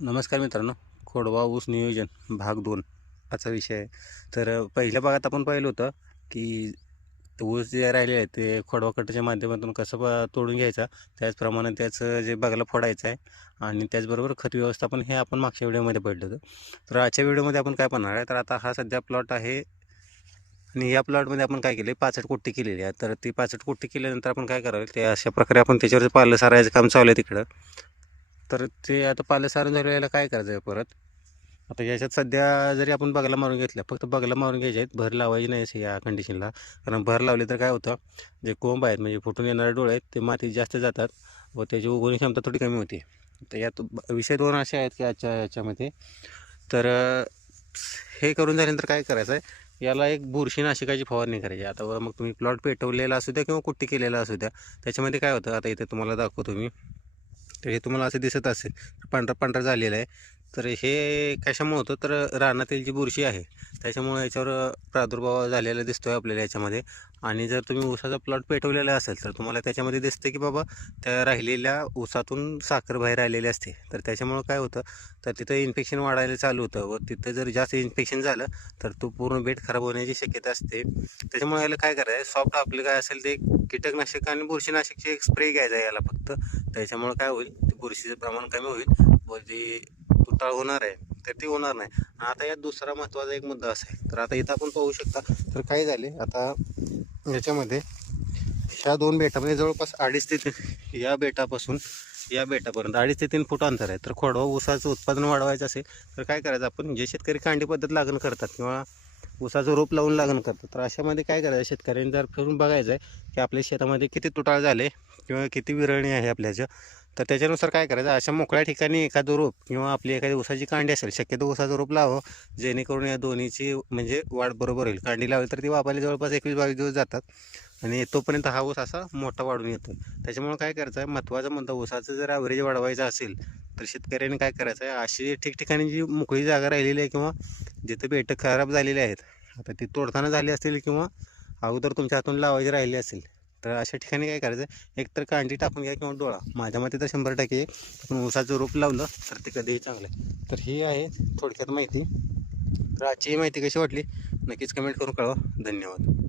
नमस्कार मित्रांनो, खोडवा ऊस नियोजन भाग 2 असा विषय आहे. तर पहिल्या भागात आपण पाहिलं होतं की ते ऊस जे राहिले आहे ते खोडवा कट्टरच्या माध्यमातून कसं तोडून घ्यायचा, त्याचप्रमाणे त्याचं जे बागला फोडायचं आहे आणि त्याचबरोबर खत व्यवस्थापन हे आपण मागच्या व्हिडिओमध्ये पाहिलं होतं. तर आजच्या व्हिडिओमध्ये आपण काय पाहणार आहे, तर आता हा सध्या प्लॉट आहे आणि या प्लॉटमध्ये आपण काय केले, पाचट कुट्टी केलेली आहे. तर ती पाचट कुट्टी केल्यानंतर आपण काय करावे, ते अशा प्रकारे आपण त्याच्यावर पालं सारायचं काम चालू आहे तिकडं. तर ते आता पालं सारून झालं, याला काय करायचं आहे परत. आता याच्यात सध्या जरी आपण बगला मारून घेतल्या, फक्त बगला मारून घ्यायचे आहेत, भर लावायची नाही असे या कंडिशनला. कारण भर लावली तर काय होतं, जे कोंब आहेत म्हणजे फुटून येणारे डोळे आहेत ते मातीत जास्त जातात व त्याची उगवणी क्षमता थोडी कमी होते. तर यात विषय दोन असे आहेत की आजच्या याच्यामध्ये. तर हे करून झाल्यानंतर काय करायचं आहे, याला एक बुरशीनाशकाची फवारणी करायची. आता मग तुम्ही प्लॉट पेटवलेला असू द्या किंवा कुट्टी केलेला असू द्या, त्याच्यामध्ये काय होतं, आता इथे तुम्हाला दाखवतो मी. तर हे तुम्हाला असं दिसत असेल पांढरा पांढरा झालेला आहे. तर हे कशामुळे होतं, तर रानातील जी बुरशी आहे त्याच्यामुळे याच्यावर प्रादुर्भाव झालेला दिसतोय आपल्याला याच्यामध्ये. आणि जर तुम्ही ऊसाचा प्लॉट पेटवलेला असेल तर तुम्हाला त्याच्यामध्ये दिसते की बाबा त्या राहिलेल्या ऊसातून साखर बाहेर आलेली असते. तर त्याच्यामुळं काय होतं, तर तिथं इन्फेक्शन वाढायला चालू होतं व तिथं जर जास्त इन्फेक्शन झालं तर तो पूर्ण बेड खराब होण्याची शक्यता असते. त्याच्यामुळे याला काय करायचं, सॉफ्ट आपलं काय असेल ते कीटकनाशक आणि बुरशीनाशकचे एक स्प्रे घ्यायचा आहे याला फक्त. त्याच्यामुळे काय होईल, ते बुरशीचं प्रमाण कमी होईल व जी तुटाळ होणार आहे तर ती होणार नाही. आता यात दुसरा महत्त्वाचा एक मुद्दा असा आहे, तर आता इथं आपण पाहू शकता. तर काय झाले आता याच्यामध्ये, ह्या दोन बेटामध्ये जवळपास 2.5 ते 3 या बेटापासून या बेटापर्यंत 2.5 ते 3 फूट अंतर आहे. तर खोडवा ऊसाचं उत्पादन वाढवायचं असेल तर काय करायचं, आपण जे शेतकरी कांडी पद्धत लागण करतात किंवा ऊसाचं रोप लावून लागण करतात, तर अशामध्ये काय करायचं, शेतकऱ्यांनी जर फिरून बघायचं आहे की आपल्या शेतामध्ये किती तुटाळ झाले किंवा किती विरळणी आहे आपल्याच्या. तर त्याच्यानुसार काय करायचं, अशा मोकळ्या ठिकाणी एखादं रोप किंवा आपली एखादी ऊसाची कांडी असेल, शक्यतो ऊसाचं रोप लावं, जेणेकरून या दोन्हीची म्हणजे वाढ बरोबर होईल. कांडी लावली तर ती वापायला जवळपास 21-22 दिवस जातात आणि तोपर्यंत हा ऊस असा मोठा वाढून येतो. त्याच्यामुळे काय करायचं आहे, महत्त्वाचा मुद्दा, ऊसाचं जर ॲव्हरेज वाढवायचं असेल तर शेतकऱ्यांनी काय करायचं आहे, अशी ठिकठिकाणी जी मोकळी जागा राहिलेली आहे किंवा जिथं बेटं खराब झालेली आहेत, आता ती तोडताना झाली असतील किंवा अगोदर तुमच्या हातून लावायची राहिली असेल, तर अशा ठिकाणी काय करायचं, एक तर कांडी टाकून घ्या किंवा डोळा. माझ्या मते तर 100% आपण ऊसाचं रोप लावलं तर ते कधीही चांगलं आहे. तर ही आहे थोडक्यात माहिती. तर आजची माहिती कशी वाटली नक्कीच कमेंट करून कळवा. धन्यवाद.